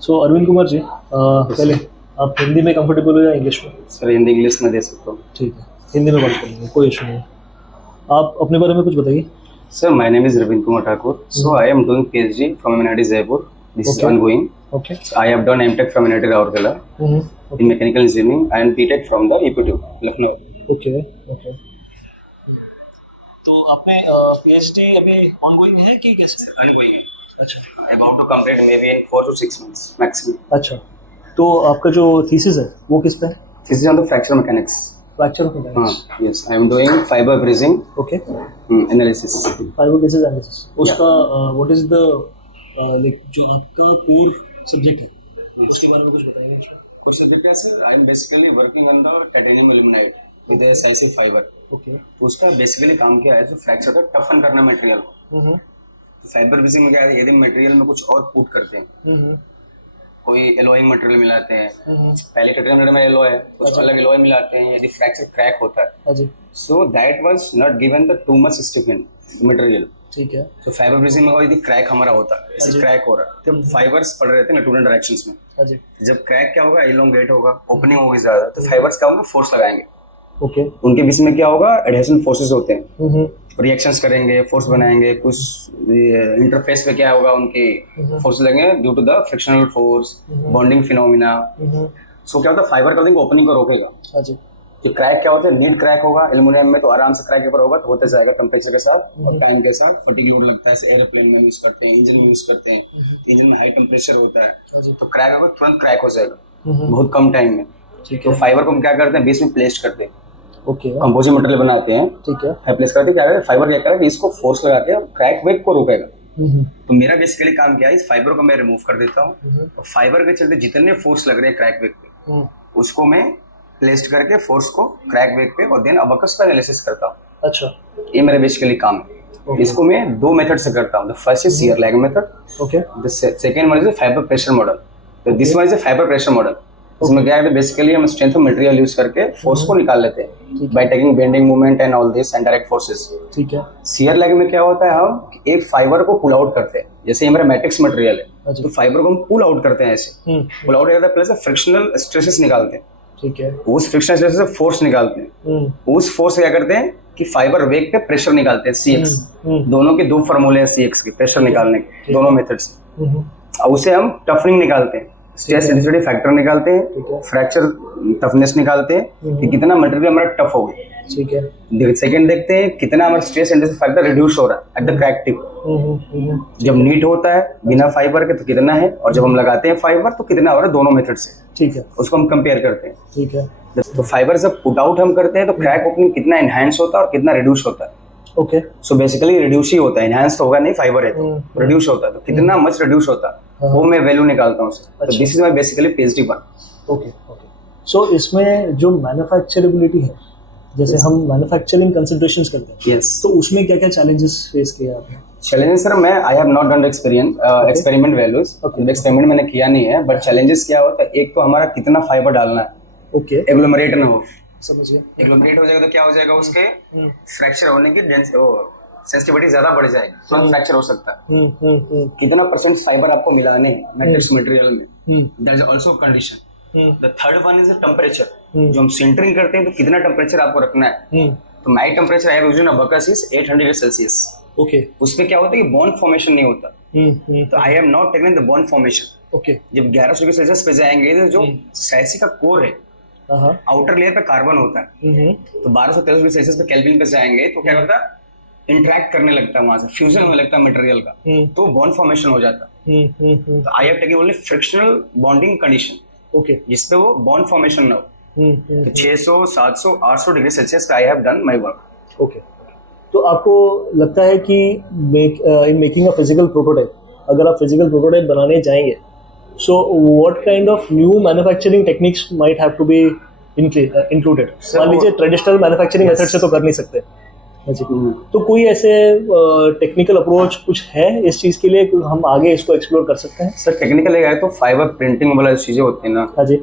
सो अरविंद कुमार जी, पहले आप हिंदी में कंफर्टेबल हो या इंग्लिश में? सर हिंदी इंग्लिश में दे सकता हूँ। ठीक है, हिंदी में बात करेंगे, कोई इशू नहीं है। आप अपने बारे में कुछ बताइए। Sir, my name is Ravin Kumar Thakur. So I am doing PhD from MNIT Jaipur. This is Okay. ongoing. Okay. So I have done MTech from MNIT Rourkela in mechanical engineering and BTech from the EPT Lucknow. Okay okay. तो आपने PhD अभी ongoing है कि कैसे? Ongoing है. अच्छा About to complete maybe in 4 to 6 months maximum. अच्छा। तो आपका जो थीसिस है वो किस पे है? This is on the fracture mechanics. Fracture mechanics. Yes, I am doing fiber bridging okay. analysis. Fibre basis analysis, उसका व्हाट इज द लाइक जो आपका कोर सब्जेक्ट है उसके बारे में कुछ बताइए मुझे। Sir, I am basically working on the titanium aluminide with the SiC fiber. Okay. तो उसका बेसिकली काम क्या है, जो फ्रैक्चर का टफन करना मटेरियल को। तो फाइबर ब्रिजिंग में क्या है, यदि मटेरियल में कुछ और पुट करते हैं, कोई एलोइंग मटेरियल मिलाते हैं, पहले टेट्रामेटर में एलोय है, कुछ अलग एलोय मिलाते हैं, यदि फ्रैक्चर क्रैक होता है, so that was not given the too much Stephen material. ठीक है। तो फाइबर ब्रिजिंग में यदि क्रैक हमारा होता है, ऐसे क्रैक हो रहा है, तो फाइबर्स पड़ रहे थे ना टू डायरेक्शंस में। जब क्रैक क्या होगा, एलोंगेट होगा, ओपनिंग होगी ज्यादा, तो फाइबर्स क्या होंगे, फोर्स लगाएंगे। ओके। उनके बीच में क्या होगा, एडहेशन फोर्सेस होते हैं, रिएक्शंस करेंगे, फोर्स बनाएंगे, कुछ इंटरफेस पे क्या होगा, उनके फोर्स लगेंगे due to the frictional force, bonding phenomena. So क्या होता है, फाइबर कटिंग ओपनिंग को रोकेगा। कि क्रैक क्या होता है, नीट क्रैक होगा एल्युमिनियम में, तो आराम से क्रैक पेपर होगा, तो होते जाएगा टेम्परेचर के साथ और टाइम के साथ। फटीग लोड लगता है, एयरप्लेन में यूज करते हैं, इंजन में यूज करते हैं, इंजन में हाई टेम्परेचर होता है, तो क्रैक होगा, तुरंत क्रैक हो जाएगा बहुत कम टाइम में। तो फाइबर को हम क्या करते हैं, बीच में प्लेस करते हैं, ओके, कंपोजिट मटेरियल बनाते हैं, ठीक है, प्लेस करके क्या करें, फाइबर क्या करेगा, इसको फोर्स लगा के क्रैक वेग को रोकेगा। तो मेरा बेसिकली काम क्या है, इस फाइबर को मैं रिमूव कर देता हूँ और फाइबर के चलते जितने फोर्स लग रहे हैं क्रैक वेग पे, उसको मैं प्लेस्ड करके फोर्स को क्रैक वेग पे और देन अबकस पे एनालिसिस करता हूँ। अच्छा, ये मेरा बेसिकली काम है। इसको मैं दो मेथड से करता हूँ। The first is shear lag method, okay, the second one is fibre pressure model. तो this one is a fibre pressure model. इसमें क्या है, बेसिकली हम स्ट्रेंथ ऑफ मटेरियल यूज करके फोर्स को निकाल लेते हैं by taking bending movement and all this and direct forces. ठीक है। शियर लैग में क्या होता है, हम एक फाइबर को पुल आउट करते हैं, जैसे ये मेरा मैट्रिक्स मटेरियल है, तो फाइबर को हम पुल आउट करते हैं, ऐसे पुल आउट करते हैं, प्लस फ्रिक्शनल स्ट्रेसेस निकालते हैं। ठीक है। उस फ्रिक्शनल स्ट्रेस से फोर्स निकालते हैं, उस फोर्स से क्या करते हैं कि फाइबर वेग पे प्रेशर निकालते हैं, CX। दोनों के दो फॉर्मूले हैं CX के प्रेशर निकालने के, दोनों मेथड से। और उसे हम टफनिंग निकालते हैं, स्ट्रेस इंटेंसिटी फैक्टर निकालते हैं, फ्रैक्चर टफनेस निकालते हैं कि कितना मटेरियल हमारा टफ हो गया। ठीक है। सेकंड देखते हैं कितना हमारा स्ट्रेस इंटेंसिटी फैक्टर रिड्यूस हो रहा है एट द क्रैक टिप। जब नीट होता है बिना फाइबर के तो कितना है, और जब हम लगाते हैं फाइबर तो कितना हो रहा है, दोनों मेथड से। ठीक है। उसको हम कंपेयर करते हैं। ठीक है। तो फाइबर जब पुट आउट हम करते हैं तो क्रैक ओपनिंग कितना एनहांस होता है और कितना रिड्यूस होता है। ओके। सो बेसिकली रिड्यूस ही होता है, एनहांस तो होगा नहीं, फाइबर है तो रिड्यूस होता है, तो कितना मच रिड्यूस होता है वो मैं वैल्यू निकालता हूँ। तो this is my basically PhD work. Okay okay. So इसमें जो मैन्युफैक्चरेबिलिटी है, जैसे हम मैन्युफैक्चरिंग कंसिडरेशंस करते हैं, यस, तो उसमें क्या क्या चैलेंजेस फेस किए आपने? चैलेंजेस सर, मैं I have not done experiment values, experiment मैंने किया नहीं है, बट चैलेंजेस क्या होता है, एक तो हमारा कितना फाइबर डालना है, ओके, एग्लोमरेट ना हो। समझिए, एग्लोमरेट हो जाएगा तो क्या हो जाएगा, उसके फ्रैक्चर होने की सेंसिटिविटी ज्यादा बढ़ जाएगी, तुरंत फ्रैक्चर हो सकता है। कितना परसेंट फाइबर आपको मिलाने हैं मैट्रिक्स मटेरियल में, that is also condition. The third one is the temperature. जो हम सिंटरिंग करते हैं तो कितना टेम्परेचर आपको रखना है, तो my temperature I have used in Abaqus is 800 Celsius. Okay. उसमें क्या होता है कि बॉन्ड फॉर्मेशन नहीं होता, तो I have not taken the bond formation. Okay. जब 1100 डिग्री सेल्सियस पे जाएंगे तो जो SiC का कोर है, आउटर लेयर पे कार्बन होता है, तो 1213 डिग्री सेल्सियस पे केल्विन पे जाएंगे तो क्या होता है, इंटरेक्ट करने लगता है, वहां से फ्यूजन होने लगता है मटेरियल का, तो बॉन्ड फॉर्मेशन हो जाता है। तो I have taken only frictional bonding condition, okay, जिसपे वो बॉन्ड फॉर्मेशन ना हो। तो 600, 700, 800 डिग्री सेल्सियस पे I have done my work. Okay. तो आपको लगता है कि in making a physical prototype, अगर आप फिजिकल प्रोटोटाइप बनाने जाएंगे, so what kind of new manufacturing techniques might have to be included? मान लीजिए ट्रेडिशनल मैन्युफैक्चरिंग मेथड से तो कर नहीं सकते, तो कोई ऐसे टेक्निकल अप्रोच कुछ है इस चीज के लिए, हम आगे इसको एक्सप्लोर कर सकते हैं? सर टेक्निकल है तो फाइबर प्रिंटिंग वाला चीजें होती है ना, हाँ जी,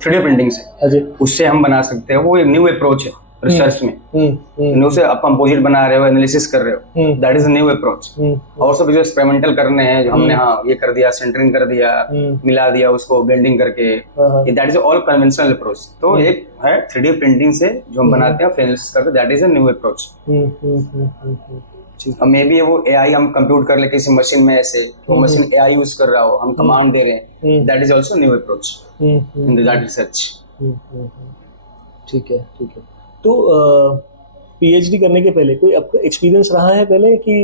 3D प्रिंटिंग से, हाँ जी, उससे हम बना सकते हैं, वो एक न्यू अप्रोच है। रिसर्च में, उसे आप कंपोजिट बना रहे हो, एनालिसिस कर रहे हो, that is a new approach. और सब जो एक्सपेरिमेंटल करने हैं, जो हमने हाँ ये कर दिया, सेंटरिंग कर दिया, मिला दिया उसको ब्लेंडिंग करके, that is all conventional approach. तो एक है 3D प्रिंटिंग से जो हम बनाते हैं, एनालिसिस करते हैं, that is a new approach. May be वो AI हम कंप्यूट कर ले किसी मशीन में, ऐसे वो मशीन AI यूज कर रहा हो, हम कमांड दे रहे हैं, that is also new approach in that research. ठीक है, ठीक है। तो PhD करने के पहले कोई आपका एक्सपीरियंस रहा है पहले कि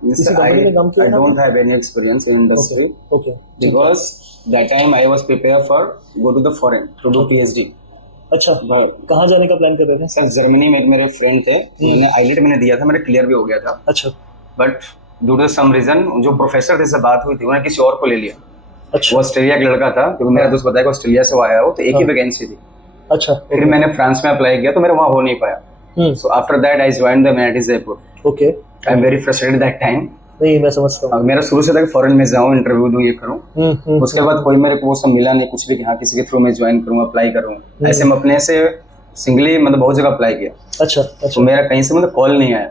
किसी कंपनी में काम किया? I don't have any experience in industry. Okay. Because that time I was prepared for go to the foreign to do PhD. अच्छा, कहाँ जाने का प्लान कर रहे थे? सर जर्मनी में एक मेरे फ्रेंड थे, उन्होंने आईलेट मैंने दिया था, मेरा क्लियर भी हो गया था। अच्छा। But due to some reason जो प्रोफेसर थे से बात हुई थी, उन्होंने किसी और को ले लिया। अच्छा। वो ऑस्ट्रेलिया का लड़का था, क्योंकि मेरा दोस्त बताया कि ऑस्ट्रेलिया से वो आया हो, तो एक ही वैकेंसी थी। अच्छा। फिर मैंने फ्रांस में अप्लाई किया, तो मेरा वहाँ हो नहीं पाया। So after that I joined the MANET Jaipur. Okay. I am very frustrated that time. नहीं, मैं समझता हूँ। मेरा शुरू से था कि फॉरेन में जाऊँ, इंटरव्यू दूँ, ये करूँ। उसके बाद कोई मेरे को वो सब मिला नहीं, कुछ भी कि हाँ किसी के थ्रू में ज्वाइन करूँ, अप्लाई करूँ। ऐसे मैं अपने से सिंगली मतलब बहुत जगह अप्लाई किया। अच्छा। तो मेरा कहीं से मतलब कॉल नहीं आया।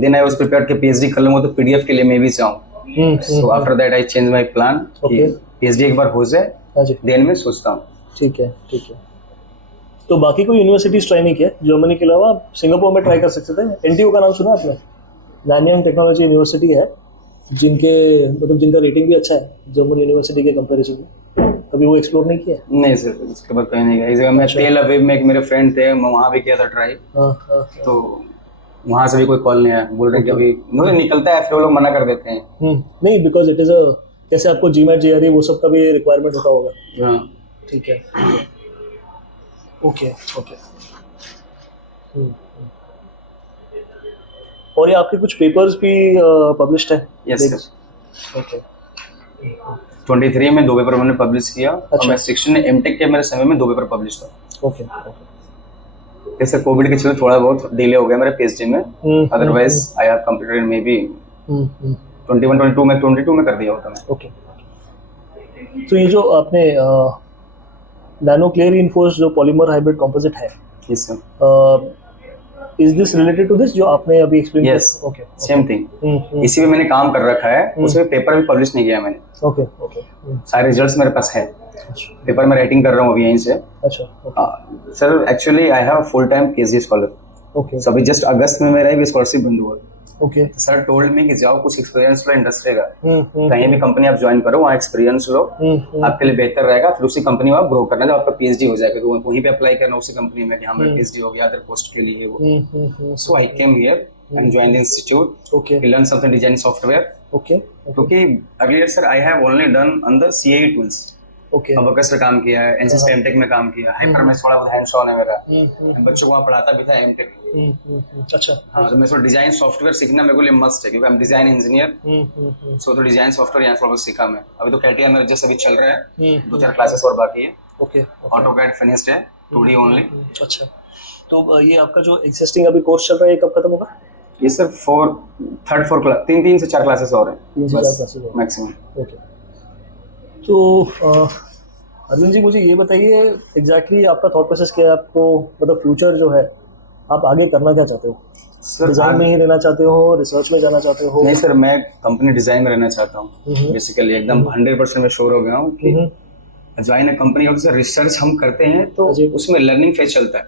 देन आई वाज प्रिपेयर्ड कि PhD कर लूंगा तो PDF के लिए मैं भी जाऊँ। So after that I change my plan कि PhD एक बार हो जाए, देन मैं सोचता हूँ। ठीक है, ठीक है। तो बाकी कोई यूनिवर्सिटीज ट्राई नहीं किया जर्मनी के अलावा? सिंगापुर में ट्राई कर सकते थे। NTU का नाम सुना आपने? नैनयांग टेक्नोलॉजी यूनिवर्सिटी है, जिनका रेटिंग भी अच्छा है जर्मन यूनिवर्सिटी के कंपैरिजन में। कभी वो एक्सप्लोर नहीं किया? नहीं सर, उसके बाद कहीं नहीं गया। इस जगह मैं तेल अवीव में एक मेरे फ्रेंड थे, मैं वहाँ भी किया था ट्राई। तो वहाँ से भी कोई कॉल नहीं आया। बोल रहे कि अभी निकलता है, फिर वो लोग मना कर देते हैं। नहीं, बिकॉज इट इज अ, जैसे आपको GMAT JRE वो सब का भी रिक्वायरमेंट होता होगा। ठीक है, ओके ओके। और ये आपके कुछ पेपर्स भी पब्लिश्ड है? Yes sir. ओके। 23 में 2 पेपर मैंने पब्लिश किया। अच्छा। मैं 16 में MTech के मेरे समय में 2 पेपर पब्लिश था। ओके। जैसे कोविड के चलते थोड़ा बहुत डिले हो गया मेरे PhD में, otherwise I have completed may be 22 में कर दिया होता मैं। ओके। तो ये जो आपने नैनो क्ले रीइंफोर्स्ड जो पॉलीमर हाइब्रिड कंपोजिट है, yes sir, is this related to this जो आपने अभी एक्सप्लेन किया? Yes, same thing. इसी पे मैंने काम कर रखा है। उसमें पेपर भी पब्लिश नहीं किया मैंने। Okay okay. सारे रिजल्ट्स मेरे पास है। पेपर में राइटिंग कर रहा हूँ अभी यहीं से। अच्छा। Sir actually I have full time PhD scholar. Okay. So अभी जस्ट अगस्त में मेरा भी स्कॉलरशिप बंद हुआ। ओके। सर टोल्ड मी कि जाओ कुछ एक्सपीरियंस लो इंडस्ट्री का, कहीं भी कंपनी आप ज्वाइन करो, वहाँ एक्सपीरियंस लो, आपके लिए बेहतर रहेगा। फिर उसी कंपनी में आप ग्रो करना, जब आपका PhD हो जाएगा तो वहीं पे अप्लाई करना उसी कंपनी में कि हाँ मेरा PhD हो गया, अदर पोस्ट के लिए वो। So I came here and join the institute. Okay. Learn something design software. Okay. क्योंकि earlier sir I have only done on the CAE tools. Okay. Abaqus में काम किया है, NCC MTech में काम किया, हाइपर में थोड़ा बहुत हैंड्स ऑन है मेरा। मैं बच्चों को वहाँ पढ़ाता भी था MTech। अच्छा। हाँ, तो मैं सो डिजाइन सॉफ्टवेयर सीखना मेरे को लिए मस्ट है, क्योंकि हम डिजाइन इंजीनियर। सो तो डिजाइन सॉफ्टवेयर यहाँ थोड़ा सीखा मैं। अभी तो CATIA मेरा जैसे अभी चल रहा है, 2-4 क्लासेस और बाकी है। ओके। AutoCAD फिनिश्ड है, 2D ओनली। अच्छा। तो ये आपका जो एग्जिस्टिंग अभी कोर्स चल रहा है, ये कब खत्म होगा? ये सर 3 क्लास 3 से 4 क्लासेस और हैं, 3 से 4 क्लासेस और मैक्सिमम। ओके। तो अर्जुन जी, मुझे ये बताइए एग्जैक्टली आपका थॉट प्रोसेस क्या है? आपको मतलब फ्यूचर जो है, आप आगे करना क्या चाहते हो? सर डिजाइन में ही रहना चाहते हो, रिसर्च में जाना चाहते हो? नहीं सर, मैं कंपनी डिजाइन में रहना चाहता हूँ बेसिकली। एकदम 100% में श्योर हो गया हूँ कि ज्वाइन कंपनी होती है, रिसर्च हम करते हैं तो उसमें लर्निंग फेज चलता है।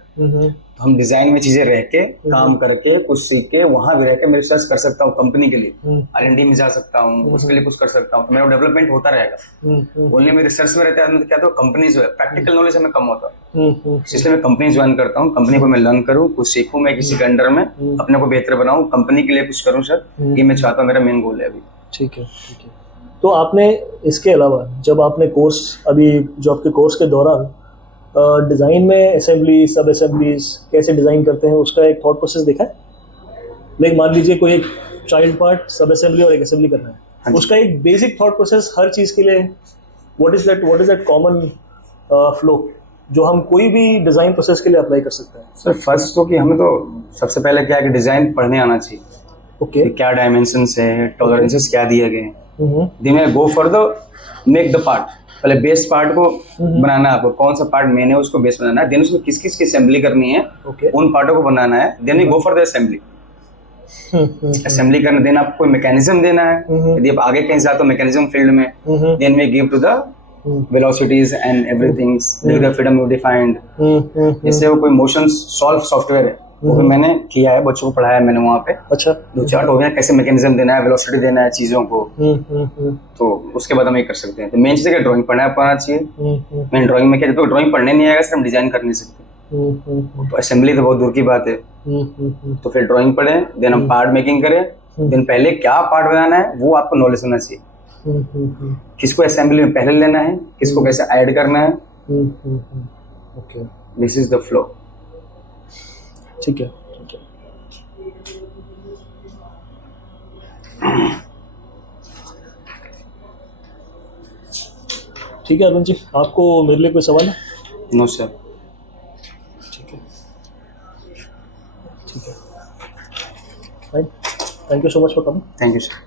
तो हम डिजाइन में चीजें रह के काम करके कुछ सीख के वहां भी रह के मैं रिसर्च कर सकता हूँ कंपनी के लिए। R&D में जा सकता हूँ, उसके लिए कुछ कर सकता हूँ, तो मेरा डेवलपमेंट होता रहेगा। ओनली मैं रिसर्च में रहता है तो क्या, तो कंपनी जो है प्रैक्टिकल नॉलेज हमें कम होता है, इसलिए मैं कंपनी ज्वाइन करता हूँ। कंपनी को मैं लर्न करूँ, कुछ सीखूँ, मैं किसी के अंडर में अपने को बेहतर बनाऊँ, कंपनी के लिए कुछ करूँ सर। ये मैं चाहता हूँ, मेरा मेन गोल है अभी। ठीक है, ठीक है। तो आपने इसके अलावा जब आपने कोर्स, अभी जो आपके कोर्स के दौरान डिज़ाइन में असेंबली, सब असेंबलीज कैसे डिज़ाइन करते हैं, उसका एक थॉट प्रोसेस देखा है? लाइक मान लीजिए कोई एक चाइल्ड पार्ट, सब असेंबली और एक असेंबली करना है, उसका एक बेसिक थॉट प्रोसेस हर चीज़ के लिए what is that common flow जो हम कोई भी डिज़ाइन प्रोसेस के लिए अप्लाई कर सकते हैं? सर फर्स्ट तो कि हमें तो सबसे पहले क्या है कि डिज़ाइन पढ़ने आना चाहिए। ओके। क्या डायमेंशंस है, टॉलरेंसेस क्या दिए गए हैं, then I go for the make the part. पहले बेस पार्ट को बनाना है आपको, कौन सा पार्ट मेन है उसको बेस बनाना है, देन उसमें किस किस की असेंबली करनी है, उन पार्टों को बनाना है, then we go for the assembly. Assembly करना, देन आपको कोई मैकेनिज्म देना है, यदि आप आगे कहीं जाते हो मैकेनिज्म फील्ड में, then we give to the velocities and everything, the freedom defined। जैसे वो कोई मोशन सॉल्व सॉफ्टवेयर है, वो भी मैंने किया है, बच्चों को पढ़ाया मैंने वहाँ पे। अच्छा, 2-4 हो गया कैसे मैकेनिज्म देना है, वेलोसिटी देना है चीजों को, तो उसके बाद हम ये कर सकते हैं। तो मेन चीज है कि ड्राइंग पढ़ना पाना चाहिए। मेन ड्राइंग में क्या, जब तक ड्राइंग पढ़ने नहीं आएगा सिर्फ हम डिजाइन कर नहीं सकते। तो असेंबली तो बहुत दूर की बात है, तो फिर ड्राइंग पढ़ें, देन हम पार्ट मेकिंग करें, देन पहले क्या पार्ट बनाना है वो आपको नॉलेज होना चाहिए। किसको असेंबली में पहले लेना है, किसको कैसे ऐड करना है। Okay, this is the flow. ठीक है, ठीक है। ठीक है अरुण जी, आपको मेरे लिए कोई सवाल है? No sir. ठीक है, ठीक है, thank you so much for coming. Thank you sir.